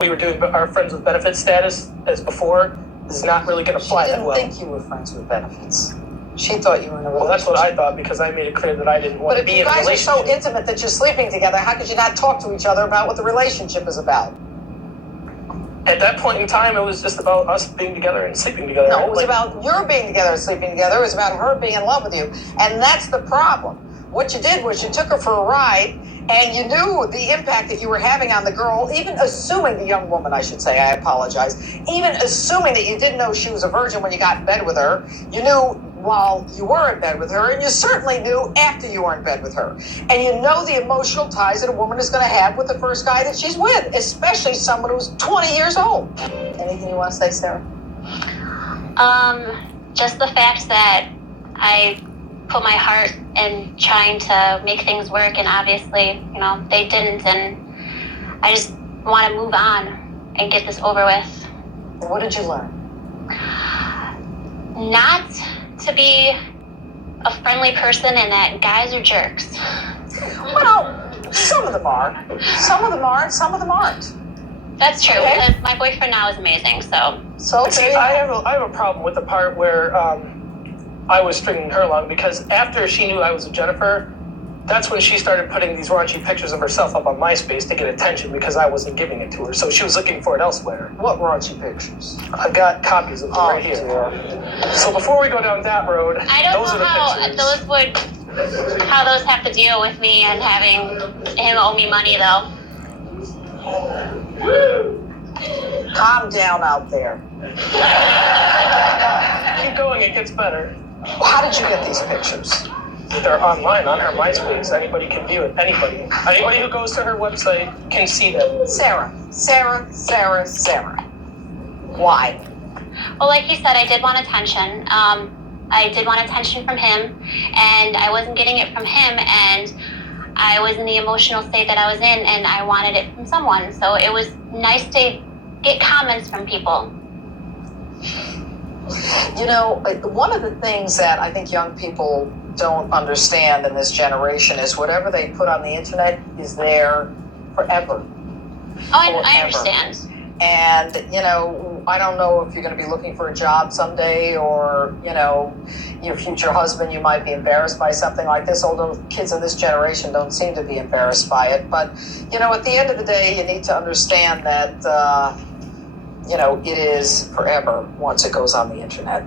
we were doing our friends with benefits status as before is not really going to fly that well. She didn't think you were friends with benefits. She thought you were in a relationship. Well, that's what I thought because I made it clear that I didn't want to be in a relationship. But if you guys are so intimate that you're sleeping together, how could you not talk to each other about what the relationship is about? At that point in time, it was just about us being together and sleeping together. No, it was about your being together and sleeping together. It was about her being in love with you. And that's the problem. What you did was you took her for a ride, and you knew the impact that you were having on the girl, even assuming the young woman, I should say, I apologize, even assuming that you didn't know she was a virgin when you got in bed with her. You knew while you were in bed with her, and you certainly knew after you were in bed with her. And you know the emotional ties that a woman is going to have with the first guy that she's with, especially someone who's 20 years old. Anything you want to say, Sarah? Just the fact that I put my heart in trying to make things work, and obviously, they didn't, and I just want to move on and get this over with. What did you learn? Not to be a friendly person, and that guys are jerks. Well, some of them are. Some of them are, and some of them aren't. That's true, Okay. because my boyfriend now is amazing, so. See, I have a problem with the part where I was stringing her along, because after she knew I was a Jennifer, that's when she started putting these raunchy pictures of herself up on MySpace to get attention because I wasn't giving it to her. So she was looking for it elsewhere. What raunchy pictures? I've got copies of them right here. Dear. So before we go down that road, I don't those know are the pictures. how those have to deal with me and having him owe me money, though. Calm down out there. Keep going, it gets better. How did you get these pictures? They're online on her MySpace. Anybody can view it. Anybody who goes to her website can see them. Sarah. Why? Well, like you said, I did want attention. I did want attention from him, and I wasn't getting it from him, and I was in the emotional state that I was in, and I wanted it from someone. So it was nice to get comments from people. One of the things that I think young people don't understand in this generation is whatever they put on the internet is there forever. Oh, I understand. And, I don't know if you're going to be looking for a job someday, or, your future husband, you might be embarrassed by something like this, although kids in this generation don't seem to be embarrassed by it. But, at the end of the day, you need to understand that, it is forever once it goes on the internet.